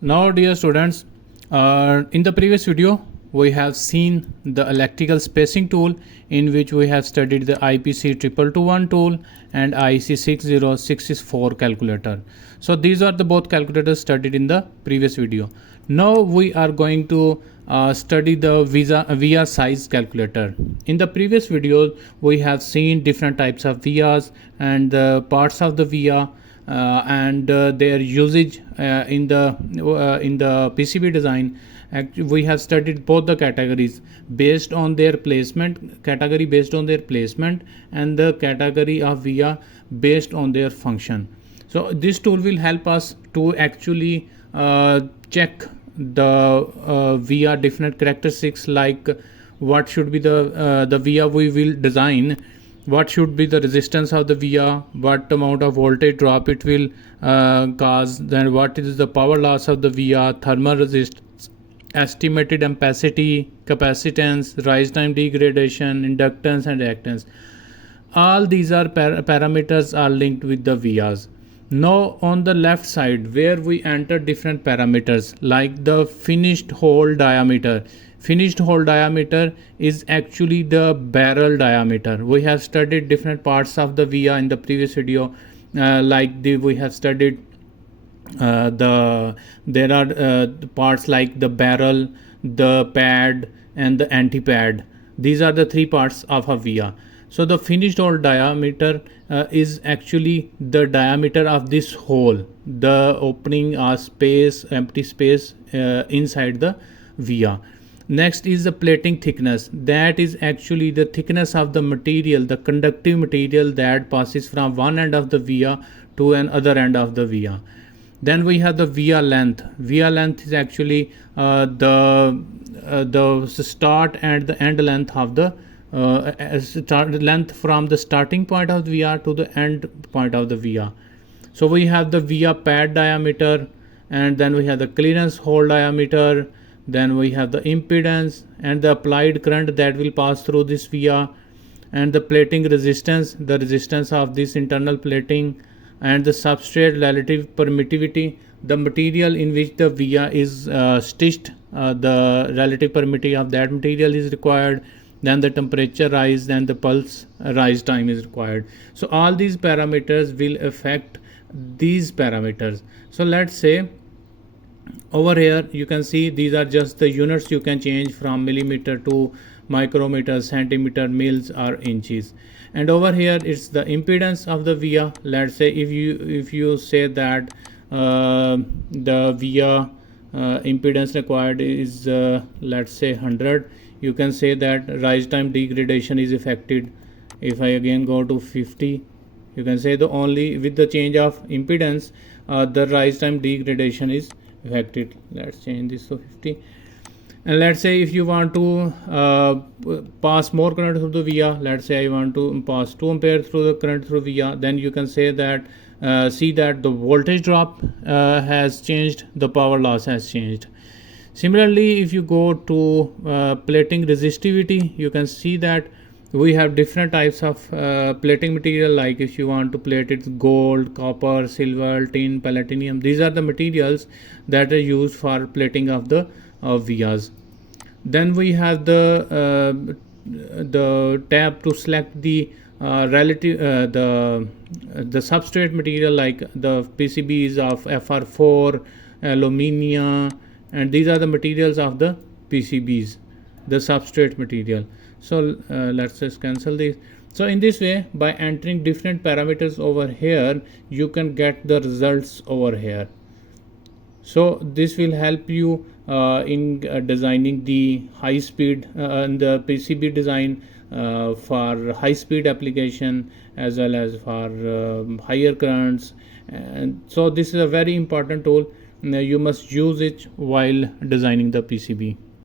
Now, dear students, in the previous video, we have seen the electrical spacing tool, in which we have studied the IPC 2221 tool and IC 6064 calculator. So these are the both calculators studied in the previous video. Now we are going to study the Via Size Calculator. In the previous video, we have seen different types of vias and the parts of the via and their usage in the PCB design. We have studied both the categories based on their placement, category based on their placement, and the category of via based on their function. So this tool will help us to actually check the via different characteristics, like what should be the via we will design, what should be the resistance of the via, what amount of voltage drop it will cause, then what is the power loss of the via, thermal resistance, estimated ampacity, capacitance, rise time degradation, inductance and reactance. All these are parameters are linked with the vias. Now on the left side, where we enter different parameters like the finished hole diameter. Finished hole diameter is actually the barrel diameter. We have studied different parts of the via in the previous video, we have studied there are parts like the barrel, the pad and the anti-pad. These are the three parts of a via. So the finished hole diameter is actually the diameter of this hole, the opening or space, empty space inside the via. Next is the plating thickness. That is actually the thickness of the material, the conductive material that passes from one end of the via to another end of the via. Then we have the via length. Via length is actually the start and the end length of the length from the starting point of the via to the end point of the via. So we have the via pad diameter, and then we have the clearance hole diameter, then we have the impedance and the applied current that will pass through this via, and the plating resistance, the resistance of this internal plating, and the substrate relative permittivity, the material in which the via is stitched, the relative permittivity of that material is required, then the temperature rise, then the pulse rise time is required. So all these parameters will affect these parameters. So let's say over here you can see these are just the units you can change from millimeter to micrometer, centimeter, mils or inches. And over here it's the impedance of the via. Let's say if you say that the via impedance required is let's say 100, you can say that rise time degradation is affected. If I again go to 50, you can say the only with the change of impedance the rise time degradation is affected. Let's change this to 50. And let's say if you want to pass more current through the via, let's say I want to pass 2 ampere through the current through via, then you can say that see that the voltage drop has changed, the power loss has changed. Similarly, if you go to plating resistivity, you can see that we have different types of plating material, like if you want to plate it with gold, copper, silver, tin, platinum. These are the materials that are used for plating of the vias. Then we have the tab to select the relative the substrate material, like the PCBs of FR4, aluminium, and these are the materials of the PCBs, the substrate material. So let's just cancel this. So in this way, by entering different parameters over here, you can get the results over here. So this will help you in designing the high speed and the PCB design for high speed application as well as for higher currents. And so this is a very important tool. You must use it while designing the PCB.